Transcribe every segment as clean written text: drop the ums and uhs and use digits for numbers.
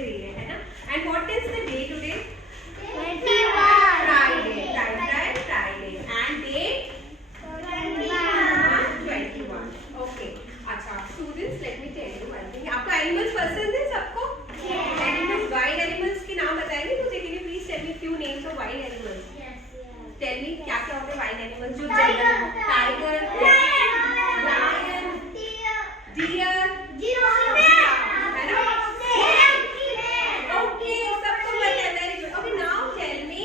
Anniversary है ना? And what is the day today? 21. Friday, Friday. And date? 21. Okay. अच्छा, students, let me tell you one thing. आपको animals पसंद है सबको? Yes. Animals, wild animals के नाम बताएंगे मुझे? Can you please tell me few names of wild animals? Tell me क्या क्या होते हैं wild animals जो जंगल में? Tiger, lion, deer, है ना? Okay, सबको पता है, very good. Okay, now tell me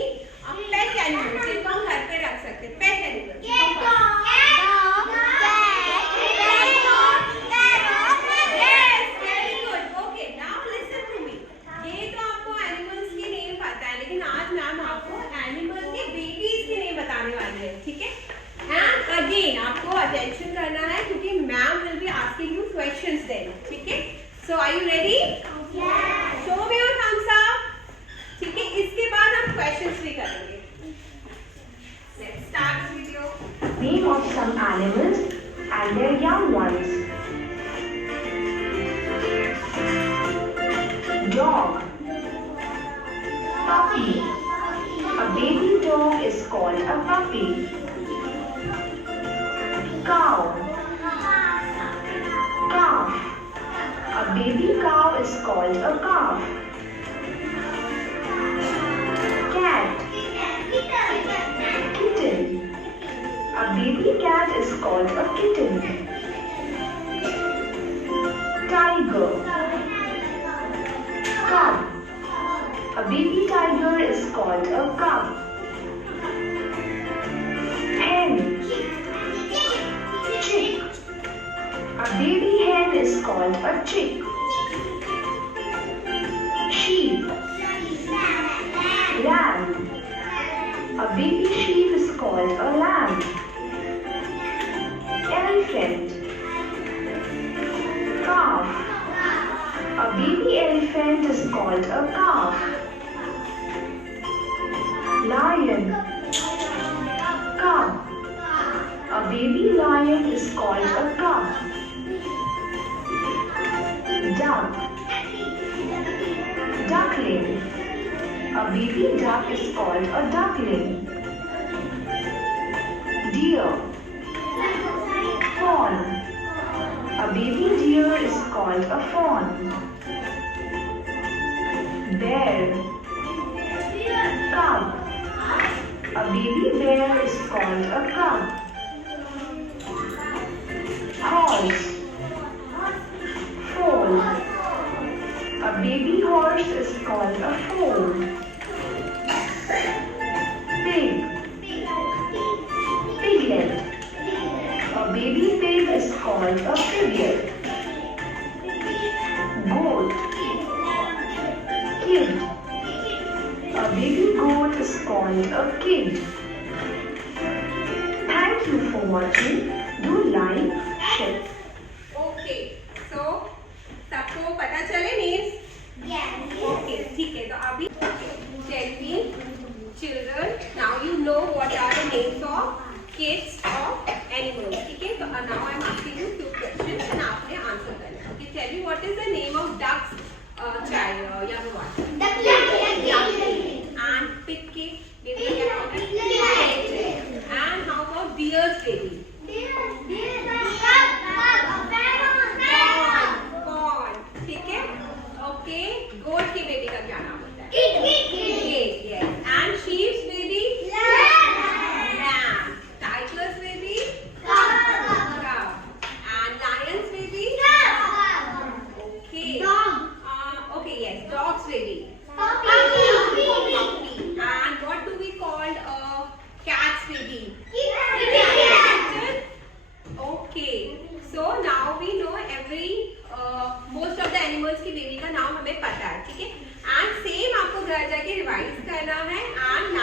pet animals जिनको हम घर पे रख सकते हैं. Pet animals. Yes, very good. Okay, now listen to me. ये तो आपको animals के name पता है, लेकिन आज मैम आपको animals के babies के name बताने वाली है, ठीक है? And again आपको attention करना है क्योंकि ma'am will be asking you questions then, ठीक है? So are you ready? Show me your thumbs up. ठीक है, इसके बाद हम questions भी करेंगे. Let's start this video. Name of some animals and their young ones. Dog. Puppy. A baby dog is called a puppy. Cow. Calf. A baby cow is called a calf. Cat. Kitten. A baby cat is called a kitten. Tiger. Cub. A baby tiger is called a cub. Hen. Chick. A baby hen is called a chick. Sheep. Lamb. A baby sheep is called a lamb. Elephant. Calf. A baby elephant is called a calf. Lion. Cub. A baby lion is called a cub. Duck. Duckling. A baby duck is called a duckling. Deer. Fawn. A baby deer is called a fawn. Bear. Cub. A baby bear is called a cub. Horse. Foal. A baby horse is called a foal. Pig. Piglet. A baby pig is called a piglet. Goat. Kid. A baby goat is called a kid. Thank you for watching. Do like, share. Okay, so सबको पता चले names? Okay, ठीक है, तो अभी tell me children, now you know what are the names of kids of animals, ठीक है? तो now I am asking you few questions and आपने answer करना है. Okay, tell me what is the name of duck's child, young one? Duckling. And pig के baby क्या होता है? And how about deer's baby? Corn, ठीक है? Okay, goat के baby का क्या नाम होता है? Pig, yes. And sheep's baby? Lamb. Tiger's baby? Cow. And lion's baby? Okay. Okay, yes. Dog's baby? Puppy. And what do we call cat's baby? Kitten. Okay. So now we know most of the animals की baby का नाम हमें पता है, ठीक है? And same आपको घर जाके रिवाइज करना है and